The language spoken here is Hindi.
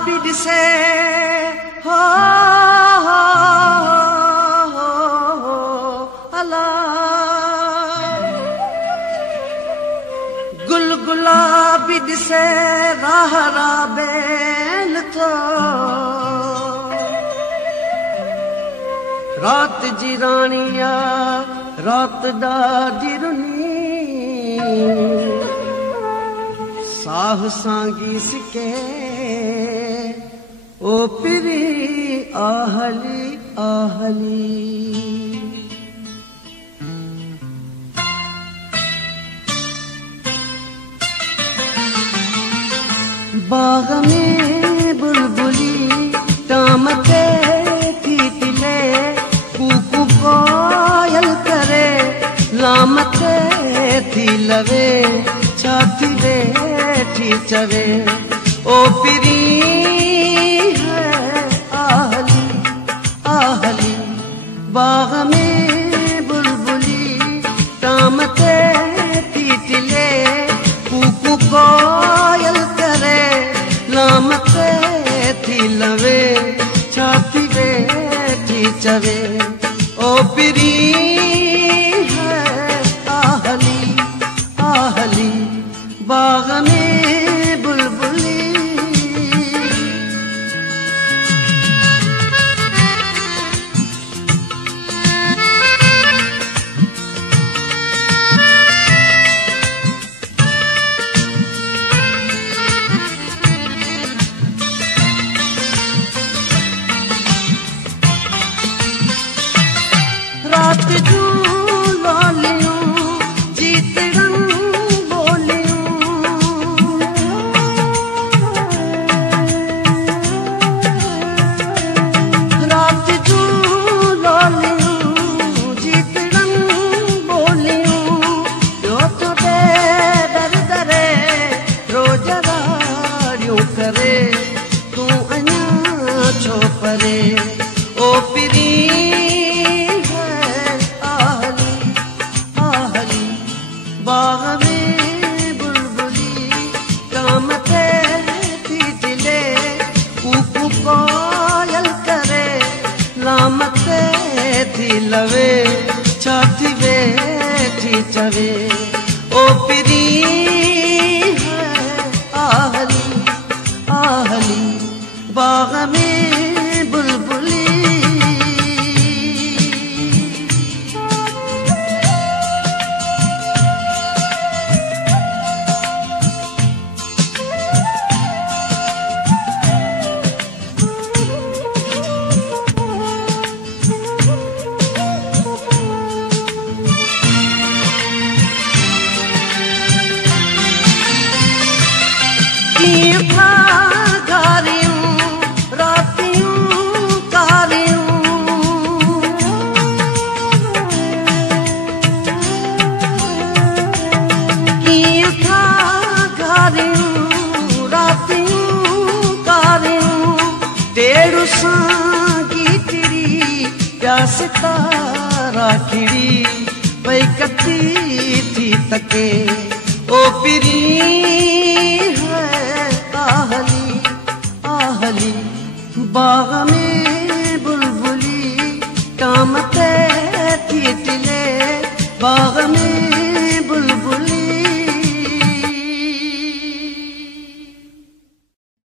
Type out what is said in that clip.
गुलाबी दिसे हो अला गुल गुलाबी दिसे राह राबेल तो रात जी रानिया रात दा जिरुनी साह सांगी सिके ओ पिरी आहली आहली बाग में बुलबुली टामते तीतले कुकु कोयल करे लामते थी लवे छाती रे ठी चवे ओ पिरी है आहली आहली बाग में बुलबुली टामते तीतले कुकु कोयल करे लामते थी लवे छाती रे ठी चवे ओ पिरी है आहली आहली बाग में बुलबुली रात जू लालियूं जीतड़न करे तू अञा छो परे ओ पिरी है आहली आहली बाग में बुलबुली कामते थी दिले कुकु कोयल करे लामते थी लवे छाती वे थी चवे ओ पिरी है आहली आहली बाग में बुलबुली सितारा खिड़ी पई कती थी तके ओ पिरी है आहली आहली बाग में